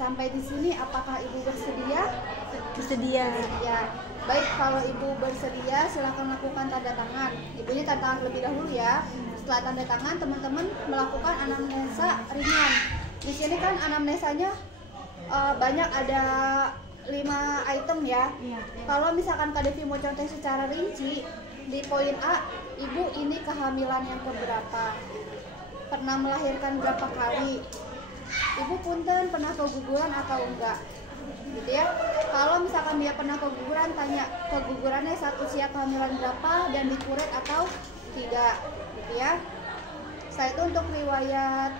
Sampai di sini apakah Ibu bersedia? Bersedia. Ya. Baik, kalau Ibu bersedia silakan lakukan tanda tangan. Ibunya tanda tangan lebih dahulu ya. Setelah tanda tangan, teman-teman melakukan anamnesa ringan. Di sini kan anamnesanya banyak, ada 5 item ya. Iya. Kalau misalkan Kak Devi mau contoh secara rinci, di poin A, Ibu ini kehamilan yang keberapa? Pernah melahirkan berapa kali? Ibu punten pernah keguguran atau enggak? Gitu ya. Kalau misalkan dia pernah keguguran, tanya kegugurannya saat usia kehamilan berapa dan dikuret atau tidak, gitu ya. Setelah itu untuk riwayat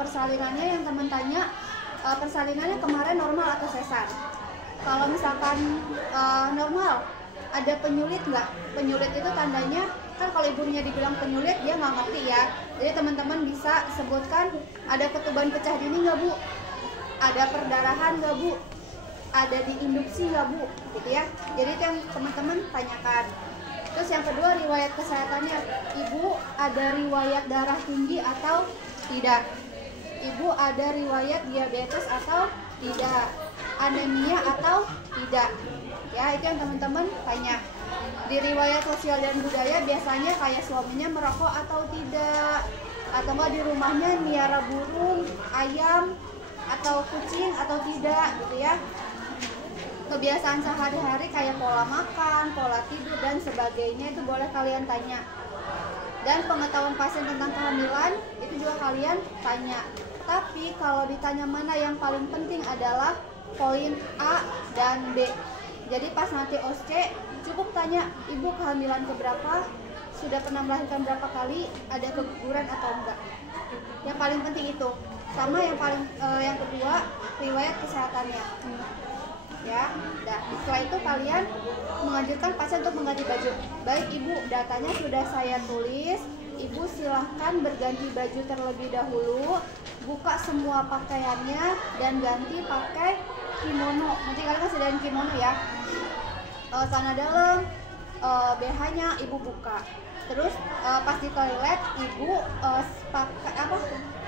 persalinannya yang teman tanya, persalinannya kemarin normal atau sesar. Kalau misalkan normal, ada penyulit nggak? Penyulit itu tandanya, kan kalau ibunya dibilang penyulit dia nggak ngerti ya. Jadi teman-teman bisa sebutkan ada ketuban pecah dini nggak Bu? Ada perdarahan nggak Bu? Ada diinduksi nggak Bu? Gitu ya. Jadi itu yang teman-teman tanyakan. Terus yang kedua, riwayat kesehatannya, Ibu ada riwayat darah tinggi atau tidak? Ibu ada riwayat diabetes atau tidak? Anemia atau tidak? Ya, itu yang teman-teman tanya. Di riwayat sosial dan budaya biasanya kayak suaminya merokok atau tidak, atau enggak di rumahnya miara burung, ayam, atau kucing atau tidak, gitu ya. Kebiasaan sehari-hari kayak pola makan, pola tidur dan sebagainya itu boleh kalian tanya. Dan pengetahuan pasien tentang kehamilan itu juga kalian tanya. Tapi kalau ditanya mana yang paling penting adalah poin A dan B. Jadi pas nanti OSCE cukup tanya, Ibu kehamilan keberapa, sudah pernah melahirkan berapa kali, ada keguguran atau enggak. Yang paling penting itu. Sama yang kedua, riwayat kesehatannya. Ya, setelah itu kalian mengajukan pasien untuk mengganti baju. Baik Ibu, datanya sudah saya tulis. Ibu silahkan berganti baju terlebih dahulu, buka semua pakaiannya dan ganti pakai kimono. Nanti kalian kan sediain kimono ya. Celana dalam, BH-nya Ibu buka. Terus pas di toilet Ibu pakai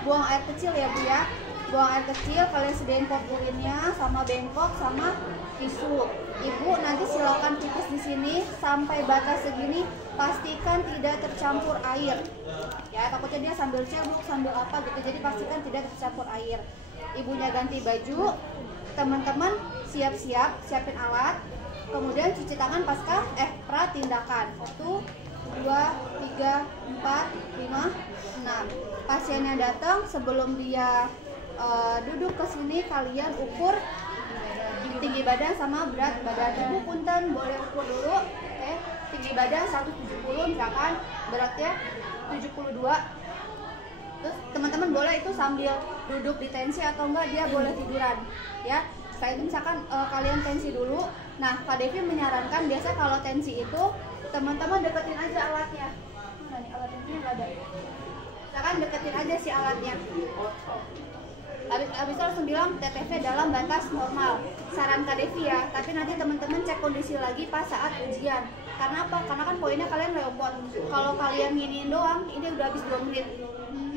buang air kecil ya Bu ya. Buang air kecil, kalian sediain pot urinnya sama bengkok sama tisu. Ibu nanti silakan pipis di sini sampai batas segini, pastikan tidak tercampur air. Ya, takutnya dia sambil cebok, sambil apa gitu. Jadi pastikan tidak tercampur air. Ibunya ganti baju, teman-teman siap-siap, siapin alat. Kemudian cuci tangan pasca pratindakan. 1, 2, 3, 4, 5, 6. Pasiennya datang, sebelum dia duduk ke sini kalian ukur tinggi badan sama berat badan. Ibu punten boleh ukur dulu. Oke. Tinggi badan 170 misalkan, beratnya 72. Terus teman-teman boleh itu sambil duduk di tensi atau enggak dia boleh tiduran ya. Setelah itu misalkan kalian tensi dulu. Nah, Kak Devi menyarankan biasa kalau tensi itu teman-teman deketin aja alatnya. Mana nih alat tensinya nggak ada. Misalkan deketin aja si alatnya. Habis itu langsung bilang TTV dalam batas normal. Saran Kak Devi ya, tapi nanti teman-teman cek kondisi lagi pas saat ujian. Karena apa? Karena kan poinnya kalian lewat. Kalau kalian nginiin doang, ini udah habis 2 menit.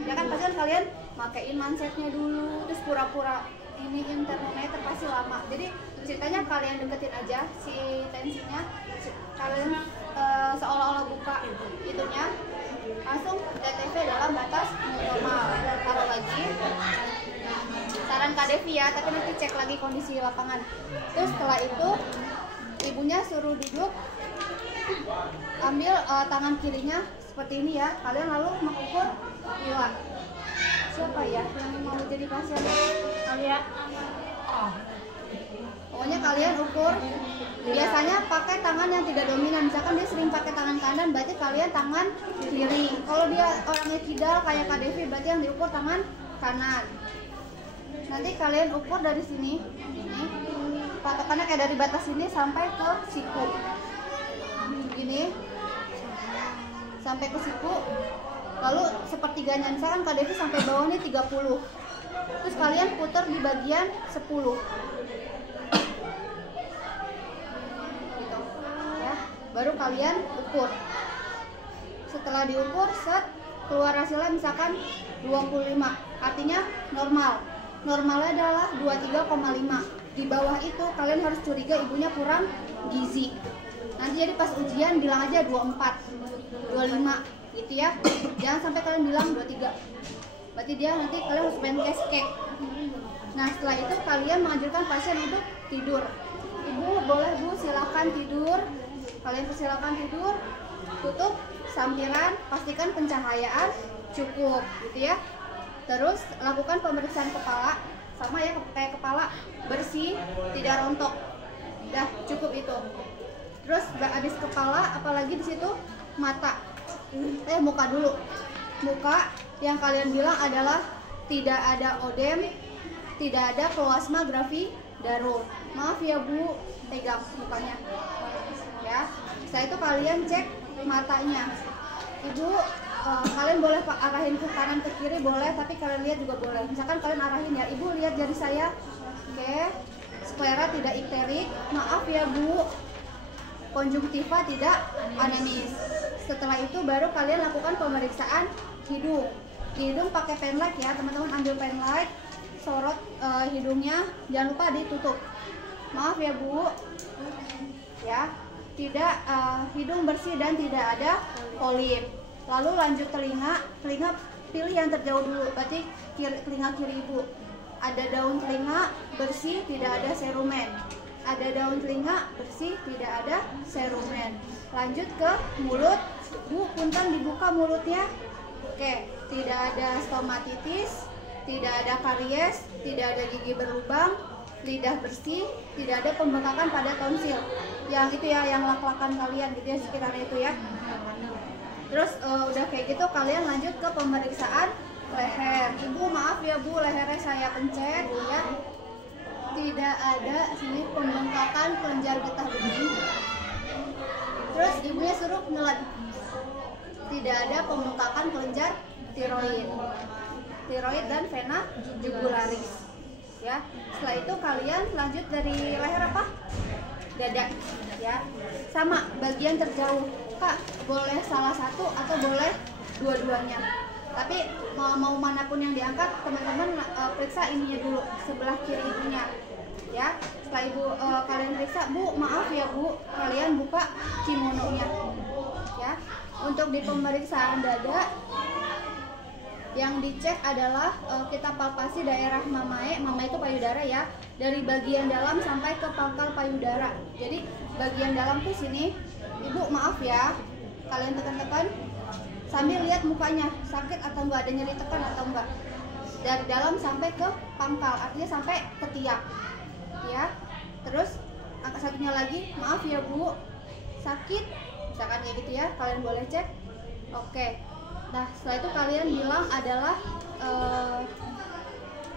Ya kan pasti kan kalian makein mansetnya dulu, terus pura-pura iniin termometer pasti lama. Jadi ceritanya kalian deketin aja si tensinya, kalian seolah-olah buka itunya, langsung TTV dalam batas normal. Taruh lagi. Saran Kak Devi ya, tapi nanti cek lagi kondisi lapangan. Terus setelah itu ibunya suruh duduk, ambil tangan kirinya seperti ini ya. Kalian lalu mengukur nilai. Siapa ya yang mau jadi pasien? Kalian? Pokoknya kalian ukur. Biasanya pakai tangan yang tidak dominan. Misalkan dia sering pakai tangan kanan, berarti kalian tangan kiri. Kalau dia orangnya kidal kayak Kak Devi, berarti yang diukur tangan kanan. Nanti kalian ukur dari sini, ini patokannya kayak dari batas sini sampai ke siku, gini, sampai ke siku. Lalu sepertiganya, misalkan Kak Devi sampai bawah ini 30. Terus kalian putar di bagian 10. Gitu. Ya. Baru kalian ukur. Setelah diukur, set keluar hasilnya misalkan 25. Artinya normal. normalnya adalah 23,5. Di bawah itu kalian harus curiga ibunya kurang gizi. Nanti jadi pas ujian bilang aja 24, 25 gitu ya. Jangan sampai kalian bilang 23. Berarti dia nanti kalian harus pancake cake. Nah setelah itu kalian menganjurkan pasien untuk tidur. Ibu boleh bu silakan tidur. Kalian silakan tidur. Tutup sampiran, pastikan pencahayaan cukup gitu ya. Terus lakukan pemeriksaan kepala, sama ya kayak kepala, bersih, tidak rontok. Dah cukup itu. Terus habis kepala, apalagi di situ mata. Muka dulu. Muka yang kalian bilang adalah tidak ada odem, tidak ada kloasma gravidarum. Maaf ya bu, pegang mukanya. Ya. Setelah itu kalian cek matanya. Ibu, kalian boleh arahin ke kanan ke kiri boleh, tapi kalian lihat juga boleh. Misalkan kalian arahin ya, ibu lihat jari saya. Oke. Sklera tidak ikterik. Maaf ya bu, konjungtiva tidak anemis. Setelah itu baru kalian lakukan pemeriksaan hidung. Di hidung pakai pen light ya, teman-teman ambil pen light, sorot hidungnya, jangan lupa ditutup. Maaf ya bu, ya tidak hidung bersih dan tidak ada polip. Lalu lanjut telinga pilih yang terjauh dulu, berarti telinga kiri ibu. Ada daun telinga bersih, tidak ada serumen. Ada daun telinga bersih, tidak ada serumen. Lanjut ke mulut, bu punten dibuka mulutnya. Oke, tidak ada stomatitis, tidak ada karies, tidak ada gigi berlubang, lidah bersih, tidak ada pembengkakan pada tonsil. Yang itu ya, yang lak-lakan kalian gitu ya, sekitarnya itu ya. Terus udah kayak gitu kalian lanjut ke pemeriksaan leher. Ibu maaf ya bu, lehernya saya pencet ya. Tidak ada sini pembengkakan kelenjar getah bening. Terus ibunya suruh ngelan. Tidak ada pembengkakan kelenjar tiroid dan vena jugularis. Ya. Setelah itu kalian lanjut dari leher apa? Dada. Ya. Sama bagian terjauh. Kak, boleh salah satu atau boleh dua-duanya. Tapi mau manapun yang diangkat, teman-teman periksa ininya dulu, sebelah kiri ibunya. Ya, setelah ibu kalian periksa, bu maaf ya bu, kalian buka kimononya. Ya, untuk di pemeriksaan dada yang dicek adalah kita palpasi daerah mamae itu payudara ya, dari bagian dalam sampai ke pangkal payudara. Jadi bagian dalam tuh sini, ibu maaf ya, kalian tekan-tekan sambil lihat mukanya sakit atau enggak, ada nyeri tekan atau enggak. Dari dalam sampai ke pangkal, artinya sampai ke tiak. Ya, terus angka satunya lagi, maaf ya bu, sakit, misalkan kayak gitu ya, kalian boleh cek. Oke, nah setelah itu kalian bilang adalah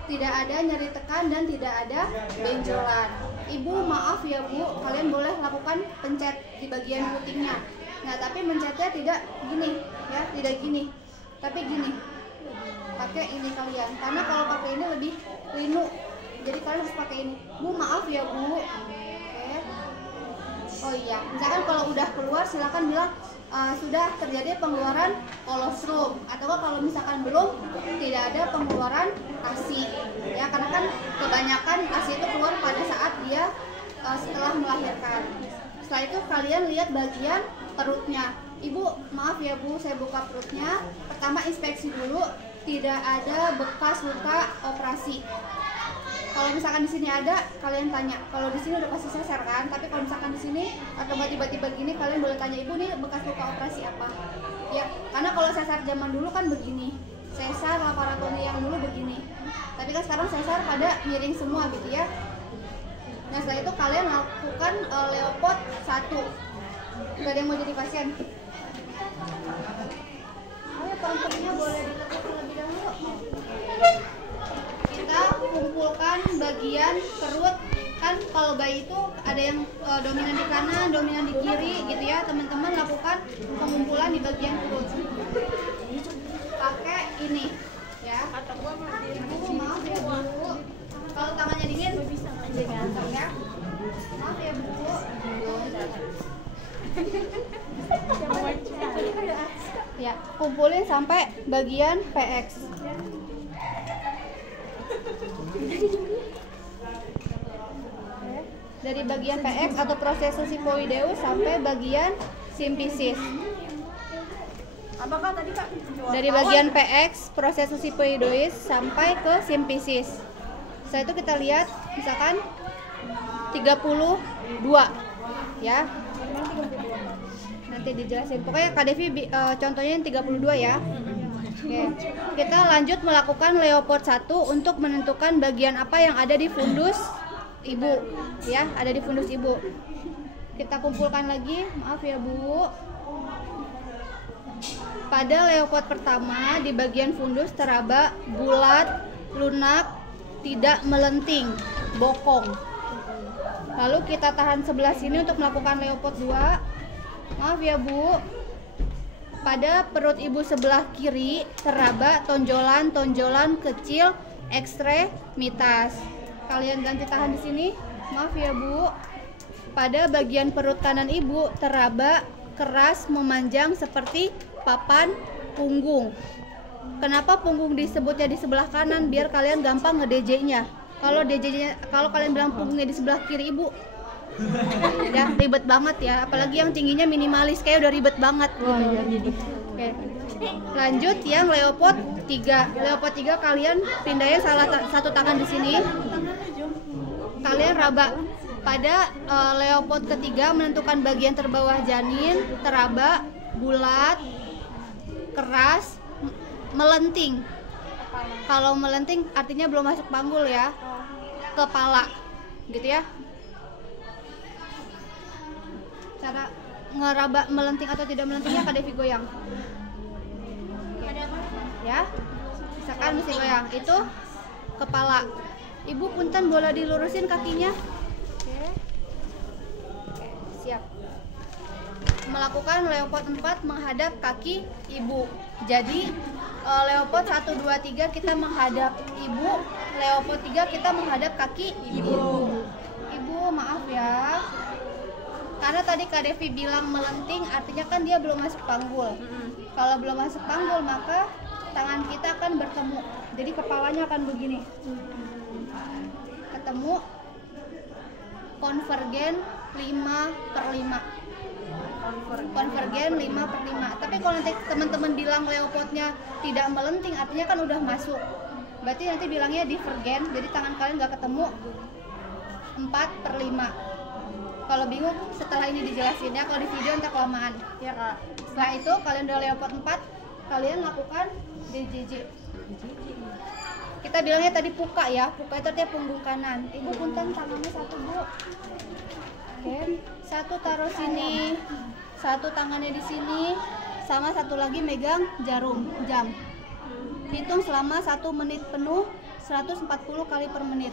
tidak ada nyeri tekan dan tidak ada benjolan. Ibu maaf ya bu, kalian boleh lakukan pencet di bagian putingnya. Nah tapi mencetnya tidak gini ya, tidak gini, tapi gini. Pakai ini kalian, karena kalau pakai ini lebih linu. Jadi kalian harus pakai ini. Bu maaf ya bu. Oke. Oh iya, misalkan kalau udah keluar silakan bilang sudah terjadi pengeluaran kolostrum, atau kalau misalkan belum, tidak ada pengeluaran ASI. Ya karena kan kebanyakan ASI itu keluar pada saat dia setelah melahirkan. Setelah itu kalian lihat bagian perutnya. Ibu maaf ya bu, saya buka perutnya. Pertama inspeksi dulu, tidak ada bekas luka operasi. Kalau misalkan di sini ada, kalian tanya. Kalau di sini udah pasti sesar kan, tapi kalau misalkan di sini atau tiba-tiba gini, kalian boleh tanya, ibu nih bekas luka operasi apa? Ya, karena kalau sesar zaman dulu kan begini, sesar laparotomi yang dulu begini. Tapi kan sekarang sesar pada miring semua gitu ya. Nah setelah itu kalian lakukan Leopold 1. Gak ada yang mau jadi pasien? Oh ya, pangkernya boleh ditekuk terlebih dahulu. Kita kumpulkan bagian perut, kan kalau bayi itu ada yang dominan di kanan, dominan di kiri gitu ya. Teman-teman lakukan pengumpulan di bagian perut pakai ini ya. Ibu maaf ya bu, kalau tangannya dingin bisa ya. Maaf ya bu. Ya, kumpulin sampai bagian PX. dari bagian PX atau processus hypoideus sampai bagian simpisis. Apakah tadi Kak? Dari bagian PX processus hypoideus sampai ke simpisis. Setelah itu kita lihat misalkan 32 ya. Nanti dijelasin. Pokoknya Kak Devi contohnya yang 32 ya. Oke. Kita lanjut melakukan Leopold 1 untuk menentukan bagian apa yang ada di fundus ibu ya, ada di fundus ibu. Kita kumpulkan lagi, maaf ya Bu. Pada Leopold pertama di bagian fundus teraba bulat, lunak, tidak melenting, bokong. Lalu kita tahan sebelah sini untuk melakukan Leopold 2. Maaf ya Bu. Pada perut ibu sebelah kiri teraba tonjolan-tonjolan kecil ekstremitas. Kalian ganti tahan di sini. Maaf ya Bu. Pada bagian perut kanan ibu teraba keras memanjang seperti papan punggung. Kenapa punggung disebutnya di sebelah kanan? Biar kalian gampang nge-DJ-nya. Kalau kalian bilang punggungnya di sebelah kiri ibu, ya ribet banget ya. Apalagi yang tingginya minimalis kayak udah ribet banget gitu. Oke. Lanjut yang Leopold 3. Leopold 3 kalian pindahin satu tangan di sini. Kalian raba. Pada Leopold ketiga menentukan bagian terbawah janin, teraba, bulat, keras, melenting. Kalau melenting artinya belum masuk panggul ya. Kepala. Gitu ya. Cara ngeraba melenting atau tidak melentingnya Kak Devi goyang. Ya. Misalkan mesti goyang. Itu kepala. Ibu punten boleh dilurusin kakinya. Oke, siap. Melakukan Leopold 4 menghadap kaki ibu. Jadi Leopold 1, 2, 3 kita menghadap ibu. Leopold 3 kita menghadap kaki ibu. Ibu maaf ya. Karena tadi Kak Devi bilang melenting, artinya kan dia belum masuk panggul. Kalau belum masuk panggul maka tangan kita akan bertemu. Jadi kepalanya akan begini. Ketemu konvergen 5/5. Konvergen 5/5. Tapi kalau nanti teman-teman bilang Leopoldnya tidak melenting, artinya kan udah masuk. Berarti nanti bilangnya divergen. Jadi tangan kalian nggak ketemu 4/5. Kalau bingung setelah ini dijelasin ya, kalau di video entah kelamaan ya Kak. Setelah itu kalian udah Leopold 4, kalian lakukan DJJ. Kita bilangnya tadi puka ya, puka itu artinya punggung kanan. Ibu punten tangannya satu Bu. Oke, satu taruh sini, satu tangannya di sini, sama satu lagi megang jarum jam. Hitung selama 1 menit penuh, 140 kali per menit.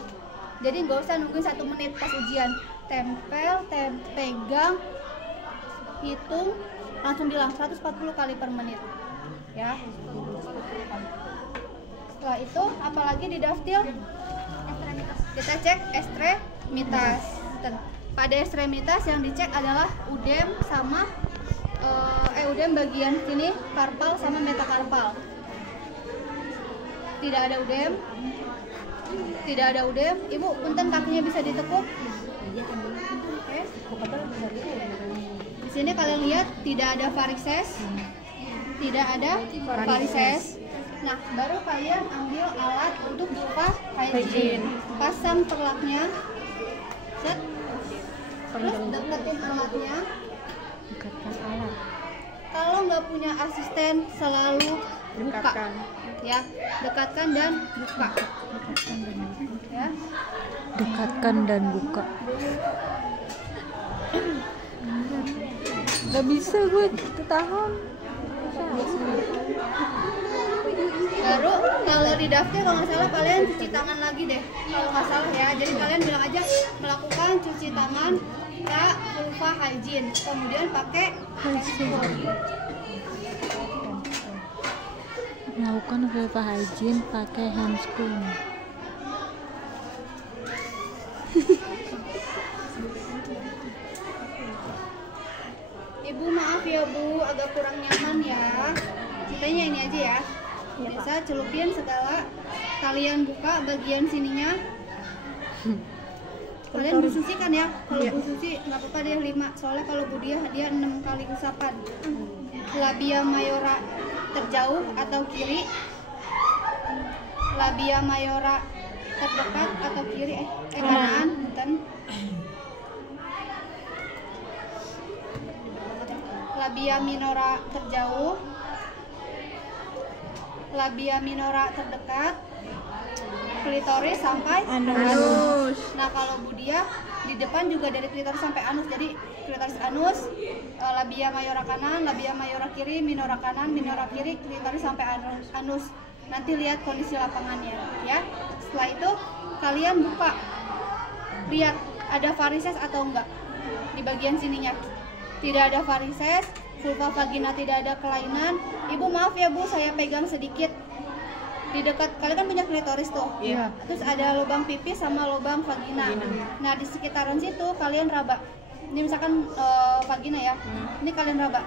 Jadi nggak usah nungguin 1 menit pas ujian. Tempel, pegang, hitung, langsung bilang 140 kali per menit. Ya. Setelah itu apalagi di daftil? Kita cek ekstremitas. Pada ekstremitas yang dicek adalah udem sama udem bagian sini, karpal sama metakarpal. Tidak ada udem. Tidak ada udem. Ibu punten kakinya bisa ditekuk. Oke. Di sini kalian lihat tidak ada varises. Tidak ada varises. Nah, baru kalian ambil alat untuk buka hygiene. Pasang perlaknya. Set. Terus deketin alatnya. Dekatkan alat. Kalau nggak punya asisten selalu buka. Ya, dekatkan dan buka. Ya. Dekatkan dan buka. Gak bisa gue ketahan. Baru kalau di daftar kalau nggak salah kalian cuci tangan lagi deh kalau nggak salah ya. Jadi kalian bilang aja melakukan cuci tangan Kak Ulfa Hygiene, kemudian pakai Melakukan Ulfa Hygiene pakai handscoon. Ibu maaf ya Bu, agak kurang nyaman ya. Ceritanya ini aja ya. Bisa celupin segala. Kalian buka bagian sininya. Kalian Bu Susi kan ya? Kalau Bu Susi nggak apa-apa dia 5. Soalnya kalau Bu dia 6 kali usapan. Labia mayora terjauh atau kiri. Labia mayora terdekat atau kiri kanan, bukan. Labia minora terjauh. Labia minora terdekat. Klitoris sampai anus. Nah, kalau Budia di depan juga dari klitoris sampai anus. Jadi klitoris anus, labia mayora kanan, labia mayora kiri, minora kanan, minora kiri, klitoris sampai anus. Nanti lihat kondisi lapangannya ya. Setelah itu kalian buka. Lihat ada varises atau enggak di bagian sininya. Tidak ada varises, vulva vagina tidak ada kelainan. Ibu maaf ya Bu, saya pegang sedikit. Di dekat kalian kan punya klitoris tuh. Iya. Terus ada lubang pipis sama lubang vagina. Nah, di sekitaran situ kalian raba. Ini misalkan vagina ya. Ini kalian raba.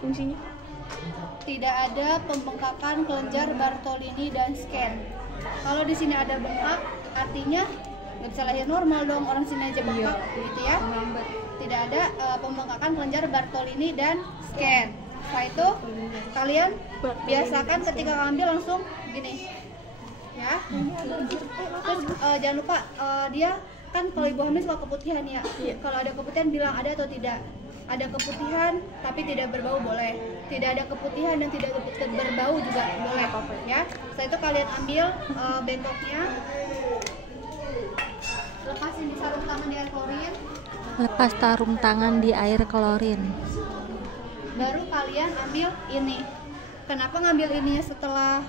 Fungsinya? Tidak ada pembengkakan kelenjar Bartolini dan scan. Kalau di sini ada bengkak, artinya nggak bisa lahir normal dong, orang sini aja bengkak, gitu ya. Tidak ada pembengkakan kelenjar Bartolini dan scan. Setelah itu kalian biasakan ketika ngambil langsung gini ya. Terus jangan lupa dia kan kalau ibu hamil suka keputihan ya. Kalau ada keputihan bilang ada atau tidak. Ada keputihan tapi tidak berbau boleh. Tidak ada keputihan dan tidak berbau juga boleh ya. Setelah itu kalian ambil bengkoknya, lepasin di sarung tangan di air klorin. Lepas sarung tangan di air klorin. Baru kalian ambil ini. Kenapa ngambil ininya setelah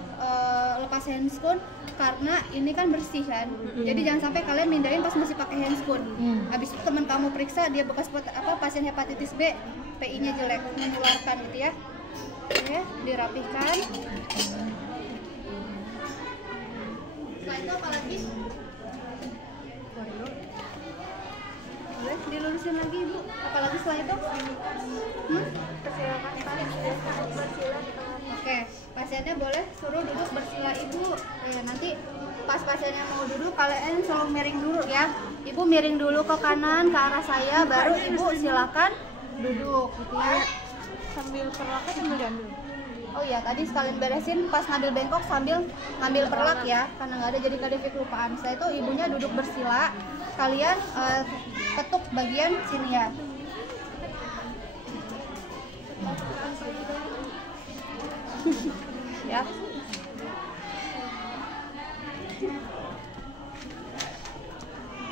lepas handscoon? Karena ini kan bersih kan. Jadi jangan sampai kalian mindahin pas masih pakai handscoon. Habis itu teman kamu periksa dia bekas pasien hepatitis B, PI-nya jelek, menularkan gitu ya. Oke, dirapihkan. Setelah itu apa lagi? Boleh dilurusin lagi Ibu. Apalagi setelah itu? Oke, pasiennya boleh suruh duduk bersila Ibu. Ya, nanti pas pasiennya mau duduk kalian selalu miring dulu ya. Ibu miring dulu ke kanan ke arah saya, baru Ibu silakan duduk gitu ya. Sambil perlaknya sambil diambil. Oh iya, tadi sekalian beresin pas ngambil bengkok sambil ngambil perlak ya, karena nggak ada jadi kadevik lupaan. Setelah itu ibunya duduk bersila, kalian ketuk bagian sini ya. Ya.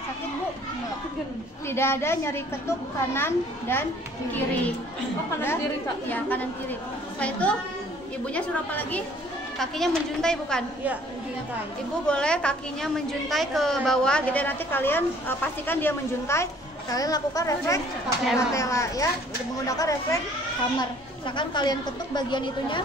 Sakit Bu? Tidak ada nyeri ketuk kanan dan kiri. Oh, kanan kiri Kak? Ya, kanan kiri. Setelah itu ibunya suruh apa lagi? Kakinya menjuntai bukan? Iya, menjuntai. Ibu boleh kakinya menjuntai ke bawah, jadi nanti kalian pastikan dia menjuntai. Kalian lakukan refleks patella ya, menggunakan refleks hammer. Misalkan kalian ketuk bagian itunya,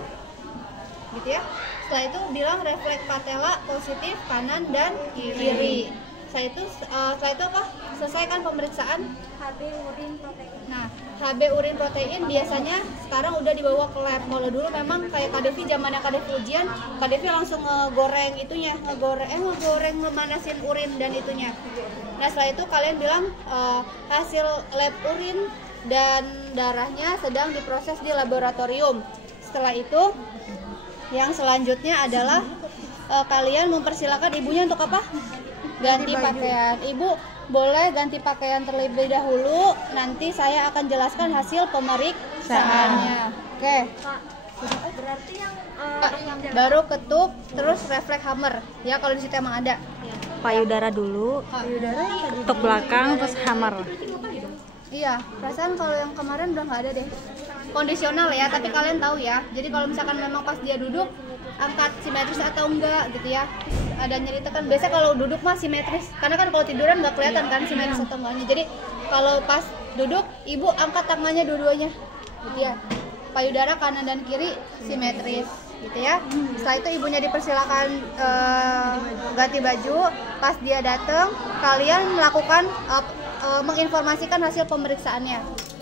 gitu ya. Setelah itu bilang refleks patella positif kanan dan kiri. Setelah itu apa? Selesaikan pemeriksaan HB urin protein. Nah, HB urin protein biasanya sekarang udah dibawa ke lab. Kalau dulu memang kayak Kadevi zamannya Kadevi ujian, Kadevi langsung ngegoreng itunya, ngegoreng memanasin urin dan itunya. Nah, setelah itu kalian bilang hasil lab urin dan darahnya sedang diproses di laboratorium. Setelah itu yang selanjutnya adalah kalian mempersilakan ibunya untuk apa? Ganti pakaian. Ibu boleh ganti pakaian terlebih dahulu. Nanti saya akan jelaskan hasil pemeriksaannya. Oke. Berarti yang Baru ketuk, terus refleks hammer. Ya kalau di situ emang ada. Payudara dulu, ketuk belakang, terus hammer. Iya, perasaan kalau yang kemarin udah nggak ada deh. Kondisional ya, tapi kalian tahu ya. Jadi kalau misalkan memang pas dia duduk, angkat simetris atau enggak gitu ya. Ada nyeri tekan. Biasanya kalau duduk mah simetris, karena kan kalau tiduran nggak kelihatan kan simetris atau enggaknya. Jadi kalau pas duduk, ibu angkat tangannya dua-duanya, gitu ya. Payudara kanan dan kiri simetris, gitu ya. Setelah itu ibunya dipersilakan ganti baju. Pas dia datang, kalian melakukan menginformasikan hasil pemeriksaannya.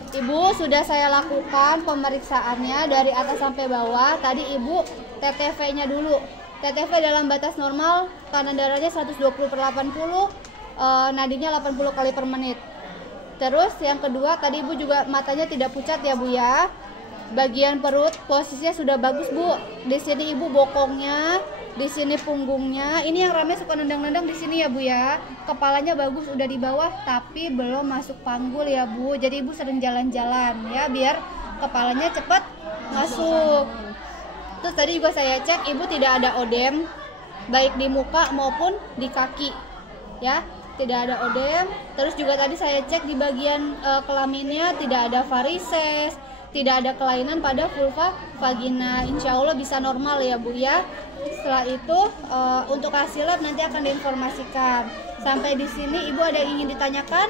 Ibu, sudah saya lakukan pemeriksaannya dari atas sampai bawah. Tadi ibu TTV-nya dulu. TTV dalam batas normal, tekanan darahnya 120/80, nadinya 80 kali per menit. Terus yang kedua, tadi Ibu juga matanya tidak pucat ya Bu ya. Bagian perut posisinya sudah bagus Bu. Di sini Ibu bokongnya, di sini punggungnya. Ini yang ramai suka nendang-nendang di sini ya Bu ya. Kepalanya bagus udah di bawah tapi belum masuk panggul ya Bu. Jadi Ibu sering jalan-jalan ya biar kepalanya cepat masuk. Terus tadi juga saya cek Ibu tidak ada odem baik di muka maupun di kaki ya. Tidak ada odem. Terus juga tadi saya cek di bagian kelaminnya tidak ada varises, tidak ada kelainan pada vulva vagina. Insya Allah bisa normal ya Bu ya. Setelah itu untuk hasil lab nanti akan diinformasikan. Sampai di sini Ibu ada yang ingin ditanyakan?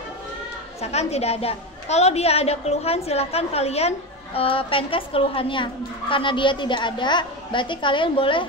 Misalkan tidak ada. Kalau dia ada keluhan silahkan kalian penkes keluhannya. Karena dia tidak ada, berarti kalian boleh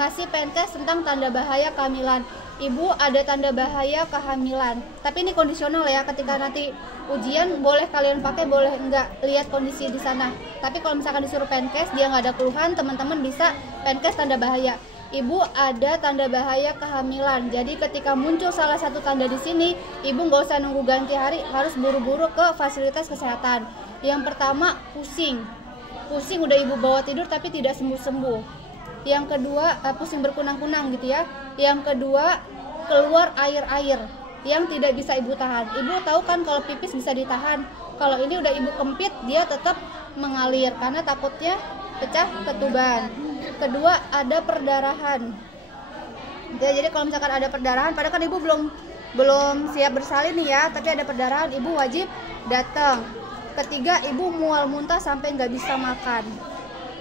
kasih penkes tentang tanda bahaya kehamilan. Ibu ada tanda bahaya kehamilan, tapi ini kondisional ya. Ketika nanti ujian boleh kalian pakai, boleh enggak, lihat kondisi di sana. Tapi kalau misalkan disuruh penkes dia nggak ada keluhan, teman-teman bisa penkes tanda bahaya. Ibu ada tanda bahaya kehamilan, jadi ketika muncul salah satu tanda di sini, Ibu nggak usah nunggu ganti hari, harus buru-buru ke fasilitas kesehatan. Yang pertama pusing udah Ibu bawa tidur tapi tidak sembuh-sembuh. Yang kedua pusing berkunang-kunang gitu ya. Yang kedua keluar air-air yang tidak bisa Ibu tahan. Ibu tahu kan kalau pipis bisa ditahan, kalau ini udah Ibu kempit dia tetap mengalir karena takutnya pecah ketuban. Kedua ada perdarahan ya, jadi kalau misalkan ada perdarahan, padahal kan Ibu belum siap bersalin nih ya, tapi ada perdarahan, Ibu wajib datang. Ketiga, Ibu mual muntah sampai nggak bisa makan.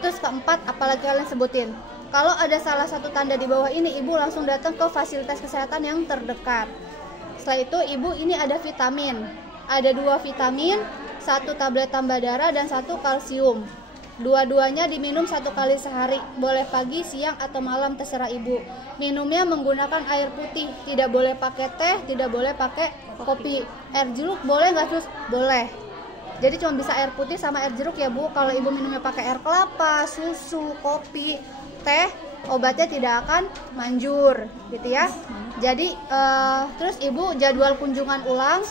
Terus keempat, apalagi kalian sebutin, kalau ada salah satu tanda di bawah ini, Ibu langsung datang ke fasilitas kesehatan yang terdekat. Setelah itu Ibu ini ada vitamin, ada 2 vitamin, 1 tablet tambah darah dan 1 kalsium. Dua-duanya diminum 1 kali sehari, boleh pagi, siang atau malam terserah Ibu. Minumnya menggunakan air putih, tidak boleh pakai teh, tidak boleh pakai kopi. Air jeruk boleh nggak Sus? Boleh. Jadi cuma bisa air putih sama air jeruk ya Bu. Kalau Ibu minumnya pakai air kelapa, susu, kopi, teh, obatnya tidak akan manjur gitu ya. Jadi terus Ibu jadwal kunjungan ulang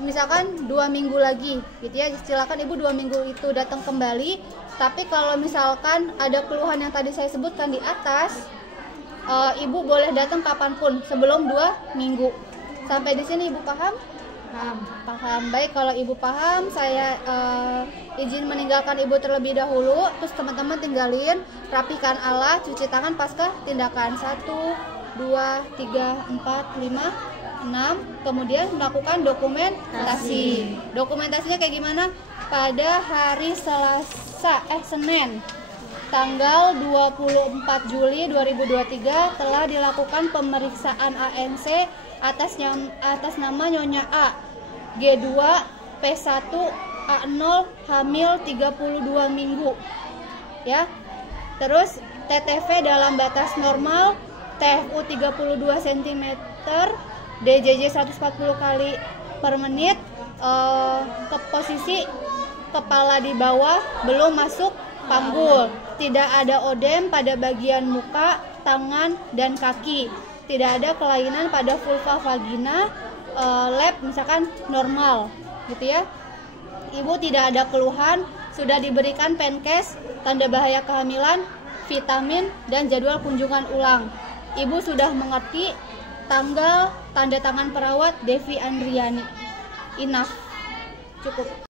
misalkan 2 minggu lagi gitu ya, silakan Ibu 2 minggu itu datang kembali. Tapi kalau misalkan ada keluhan yang tadi saya sebutkan di atas, Ibu boleh datang kapanpun sebelum 2 minggu. Sampai di sini Ibu paham? Paham. Baik, kalau Ibu paham, saya izin meninggalkan Ibu terlebih dahulu. Terus teman-teman tinggalin, rapikan alat, cuci tangan pasca tindakan 1, 2, 3, 4, 5, 6. Kemudian melakukan dokumentasi. Dokumentasinya kayak gimana? Pada hari Senin tanggal 24 Juli 2023 telah dilakukan pemeriksaan ANC atas nama Nyonya A, G2, P1, A0, hamil 32 minggu ya. Terus TTV dalam batas normal, TFU 32 cm, DJJ 140 kali per menit, ke posisi kepala di bawah, belum masuk panggul, tidak ada odem pada bagian muka, tangan, dan kaki, tidak ada kelainan pada vulva vagina, lab misalkan normal gitu ya. Ibu tidak ada keluhan, sudah diberikan penkes, tanda bahaya kehamilan, vitamin, dan jadwal kunjungan ulang. Ibu sudah mengerti tanggal, tanda tangan perawat Devi Andriani. Enough, cukup.